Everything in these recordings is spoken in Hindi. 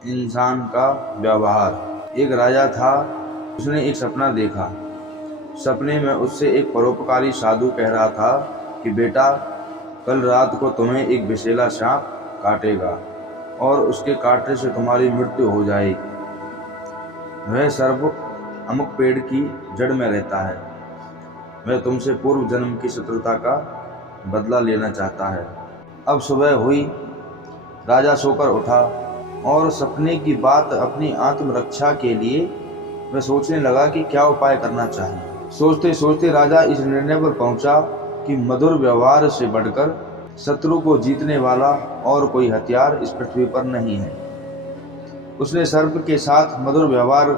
इंसान का व्यवहार। एक राजा था, उसने एक सपना देखा। सपने में उससे एक परोपकारी साधु कह रहा था कि बेटा, कल रात को तुम्हें एक विषैला सांप काटेगा और उसके काटने से तुम्हारी मृत्यु हो जाएगी। वह सर्प अमुक पेड़ की जड़ में रहता है। वह तुमसे पूर्व जन्म की शत्रुता का बदला लेना चाहता है। अब सुबह हुई, राजा सोकर उठा और सपने की बात अपनी आत्मरक्षा के लिए वह सोचने लगा कि क्या उपाय करना चाहिए। सोचते सोचते राजा इस निर्णय पर पहुंचा कि मधुर व्यवहार से बढ़कर शत्रु को जीतने वाला और कोई हथियार इस पृथ्वी पर नहीं है। उसने सर्प के साथ मधुर व्यवहार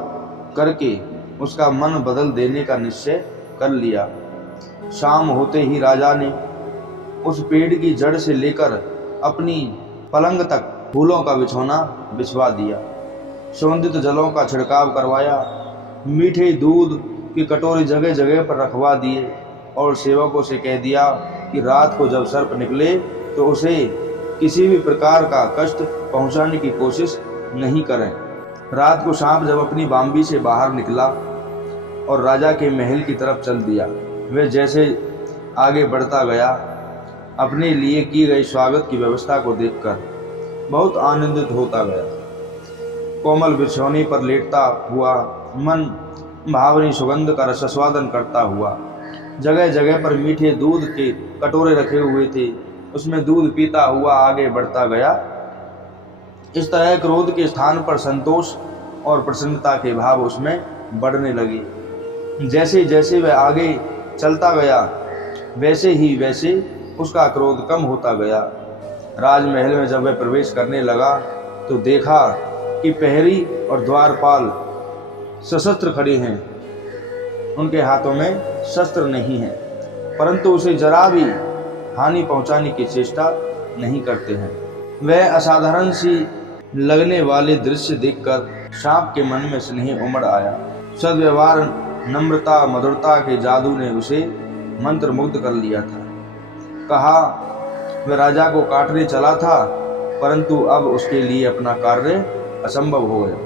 करके उसका मन बदल देने का निश्चय कर लिया। शाम होते ही राजा ने उस पेड़ की जड़ से लेकर अपनी पलंग तक फूलों का बिछौना बिछवा दिया, सुगंधित जलों का छिड़काव करवाया, मीठे दूध की कटोरी जगह जगह पर रखवा दिए और सेवकों से कह दिया कि रात को जब सर्प निकले तो उसे किसी भी प्रकार का कष्ट पहुंचाने की कोशिश नहीं करें। रात को सांप जब अपनी बाम्बी से बाहर निकला और राजा के महल की तरफ चल दिया, वह जैसे आगे बढ़ता गया, अपने लिए की गई स्वागत की व्यवस्था को देखकर बहुत आनंदित होता गया। कोमल बिछौनी पर लेटता हुआ, मन भावनी सुगंध का रसास्वादन करता हुआ, जगह जगह पर मीठे दूध के कटोरे रखे हुए थे, उसमें दूध पीता हुआ आगे बढ़ता गया। इस तरह क्रोध के स्थान पर संतोष और प्रसन्नता के भाव उसमें बढ़ने लगे। जैसे जैसे वह आगे चलता गया, वैसे ही वैसे उसका क्रोध कम होता गया। राजमहल में जब वह प्रवेश करने लगा तो देखा कि प्रहरी और द्वारपाल सशस्त्र खड़े हैं। उनके हाथों में शस्त्र नहीं है, परंतु उसे जरा भी हानि पहुंचाने की चेष्टा नहीं करते हैं। वह असाधारण सी लगने वाले दृश्य देखकर सांप के मन में स्नेह उमड़ आया। सद्व्यवहार, नम्रता, मधुरता के जादू ने उसे मंत्रमुग्ध कर लिया था। कहा वह राजा को काटने चला था, परंतु अब उसके लिए अपना कार्य असंभव हो गया।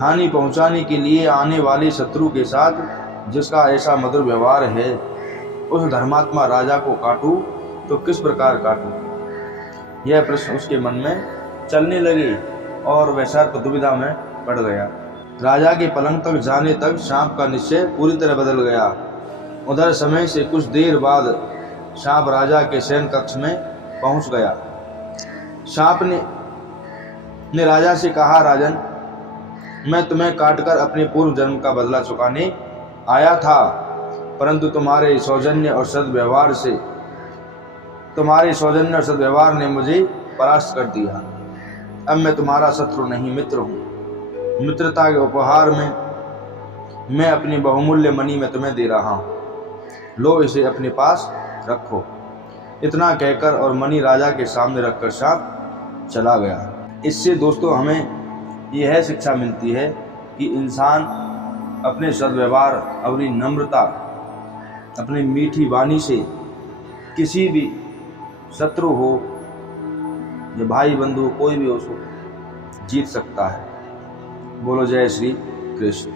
हानि पहुंचाने के लिए आने वाले शत्रु के साथ जिसका ऐसा मधुर व्यवहार है, उस धर्मात्मा राजा को काटूं तो किस प्रकार काटूं? यह प्रश्न उसके मन में चलने लगे और वह सर्प दुविधा में पड़ गया। राजा के पलंग तक जाने तक सांप का निश्चय पूरी तरह बदल गया। उधर समय से कुछ देर बाद सांप राजा के शयन कक्ष में पहुंच गया। सांप ने राजा से कहा, राजन, मैं तुम्हें काटकर अपने पूर्व जन्म का बदला चुकाने आया था, परंतु तुम्हारे सौजन्य और सद्व्यवहार ने मुझे परास्त कर दिया। अब मैं तुम्हारा शत्रु नहीं, मित्र हूँ। मित्रता के उपहार में मैं अपनी बहुमूल्य मणि में तुम्हें दे रहा हूँ, लो इसे अपने पास रखो। इतना कहकर और मणि राजा के सामने रखकर सांप चला गया। इससे दोस्तों हमें यह शिक्षा मिलती है कि इंसान अपने सद्व्यवहार, अपनी नम्रता, अपनी मीठी वाणी से किसी भी शत्रु हो या भाई बंधु कोई भी हो, जीत सकता है। बोलो जय श्री कृष्ण।